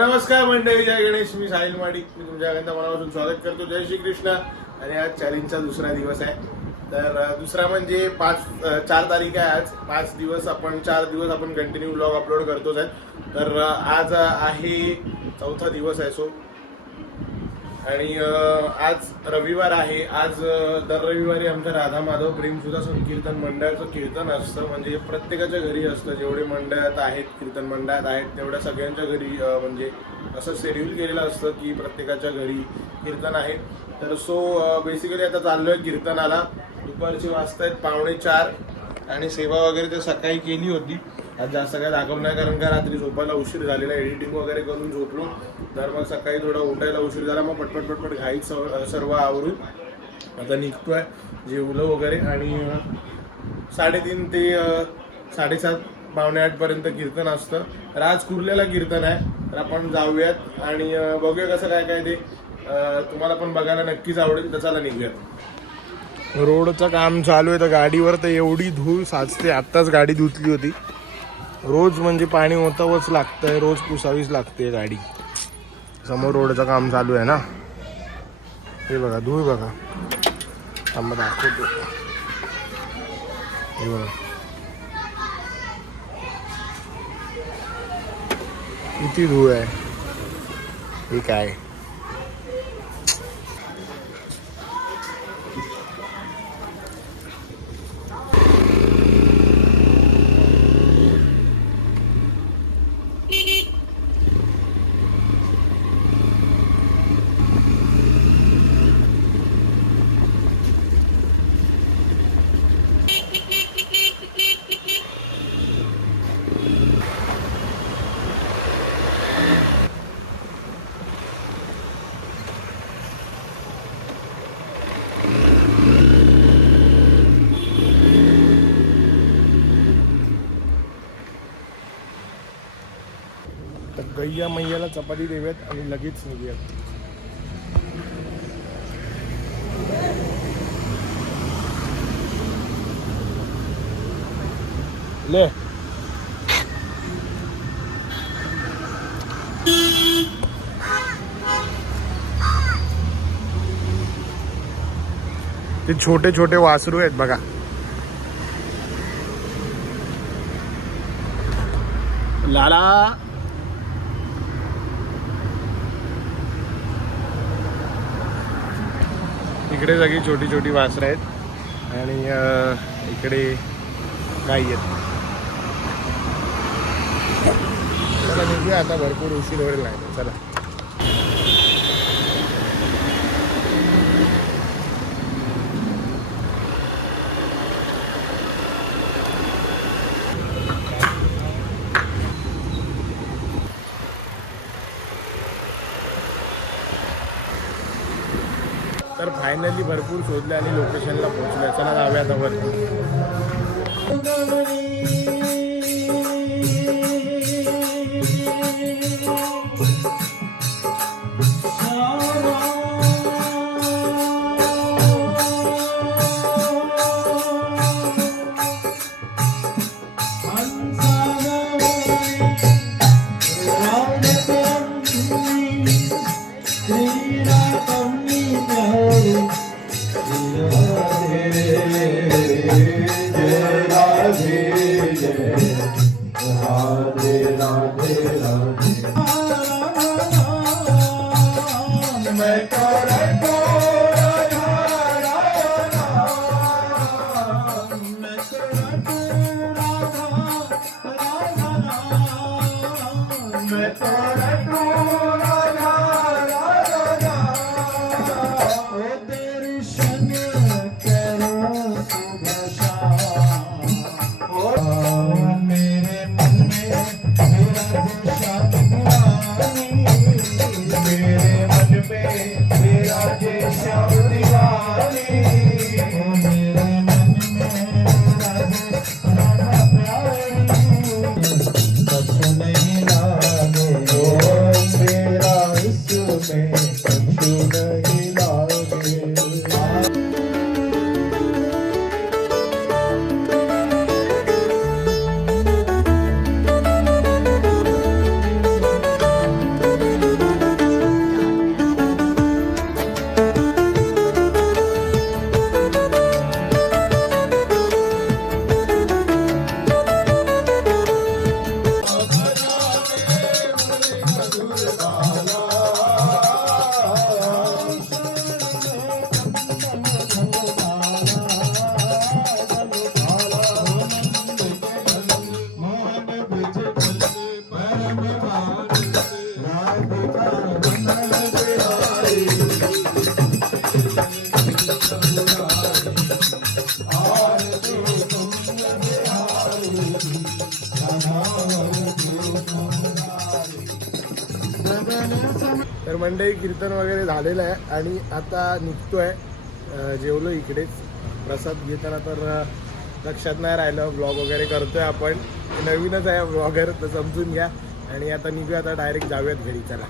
नमस्कार मंडळी, जय गणेश. मी साहिल माडिक. मी तुमच्या सगळ्यांचं मनापासून स्वागत करतो. जय श्री कृष्ण. आणि आज चॅलेंजचा दुसरा दिवस आहे. तर दुसरा म्हणजे 4 तारीख आहे आज. 4 दिवस आपण कंटिन्यू व्लॉग अपलोड करतोच आहे. तर आज आहे 4था दिवस आहे. आणि आज रविवार आहे. आज दर रविवारी आमच्या राधा माधव प्रेमसुधा संकीर्तन मंडळाचं कीर्तन असतं. म्हणजे प्रत्येकाच्या घरी असतं. जेवढे मंडळात आहेत, कीर्तन मंडळात आहेत, तेवढ्या सगळ्यांच्या घरी म्हणजे असं शेड्यूल केलेलं असतं की प्रत्येकाच्या घरी कीर्तन आहे. तर बेसिकली आता चाललो आहे कीर्तनाला. दुपारचे वाजता आहेत 3:45 आणि सेवा वगैरे तर सकाळी केली होती. आज जास्त काय दाखवलं नाही, कारण का रात्री झोपायला उशीर झालेला. एडिटिंग वगैरे करून झोपलो. तर मग सकाळी थोडा उठायला उशीर झाला. मग पटपट घाईत सर्व आवरून आता निघतोय, जेवलं वगैरे. आणि 3:30 ते 7:30 7:45 पर्यंत कीर्तन असतं. तर आज कुर्ल्याला कीर्तन आहे. तर आपण जाऊयात आणि बघूया कसं काय ते. तुम्हाला पण बघायला नक्कीच आवडेल. तर चला निघूयात. रोडचं काम चालू आहे. तर गाडीवर तर एवढी धूळ साचते. आत्ताच गाडी धुतली होती. रोज म्हणजे पाणी ओतावंच लागतंय, रोज पुसावीच लागते गाडी. समोर रोडचं काम चालू आहे ना. हे बघा धूळ बघा. थांबा दाखवतो. हे बघा किती धूळ आहे. हे काय गैया मैयाला चपाती देऊयात आणि लगेच निघूयात. ले ते छोटे छोटे वासरू आहेत बघा. लाला इकडे सगळी छोटी छोटी वासरं आहेत आणि इकडे गाई आहेत. चला निघूया आता, भरपूर उशीर होईल नाही. चला तर फायनली भरपूर शोधले आणि लोकेशनला पोहोचले. चला जाऊया आता वर. मंडळी कीर्तन वगैरे झालेलं आहे आणि आता निघतोय. जेवलो इकडेच प्रसाद घेताना तर लक्षात नाही राहिलं. ब्लॉग वगैरे करतोय आपण, नवीनच आहे ब्लॉगर तर समजून घ्या. आणि आता निघूया, आता डायरेक्ट जाऊयात घरी. चला.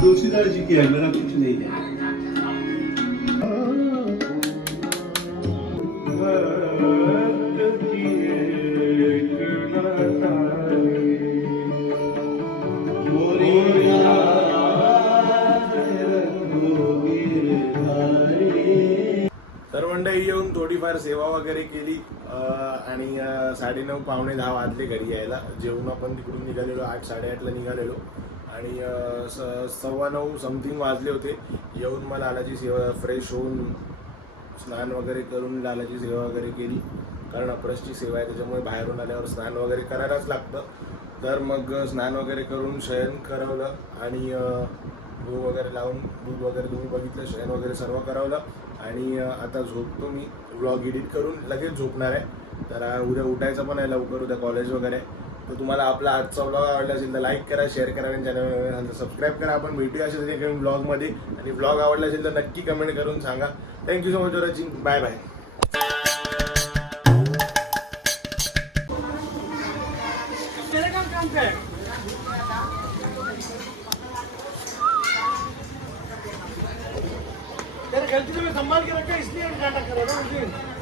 तुलसीदास जी की है, मेरा कुछ नहीं है। तर मंडळी येऊन थोडीफार सेवा वगैरे केली आणि 9:30 पावणे 10 वाजले घरी यायला. जेवण आपण तिकडून निघालेलो 8 साडेआठला निघालेलो आणि 9:15 समथिंग वाजले होते. येऊन मग लालाची सेवा, फ्रेश होऊन स्नान वगैरे करून लालाची सेवा वगैरे केली. कारण अपरसची सेवा आहे त्याच्यामुळे बाहेरून आल्यावर स्नान वगैरे करायलाच लागतं. तर मग स्नान वगैरे करून शयन करवलं आणि दूध वगैरे लावून, दूध वगैरे तुम्ही बघितलं, शयन वगैरे सर्व करवलं आणि आता झोपतो मी. व्लॉग एडिट करून लगेच झोपणार आहे. तर उद्या उठायचं पण आहे लवकर, उद्या कॉलेज वगैरे आहे. तर तुम्हाला आपला आजचा व्लॉग आवडला असेल तर लाईक करा, शेअर करा आणि चॅनल सबस्क्राईब करा. आपण भेटूया असेल काही ब्लॉगमध्ये आणि ब्लॉग आवडला असेल तर नक्की कमेंट करून सांगा. Thank you so much for watching. Bye bye. तेरे गलती से मैं संभाल के रखा इसलिए नाटक कर रहा हूँ.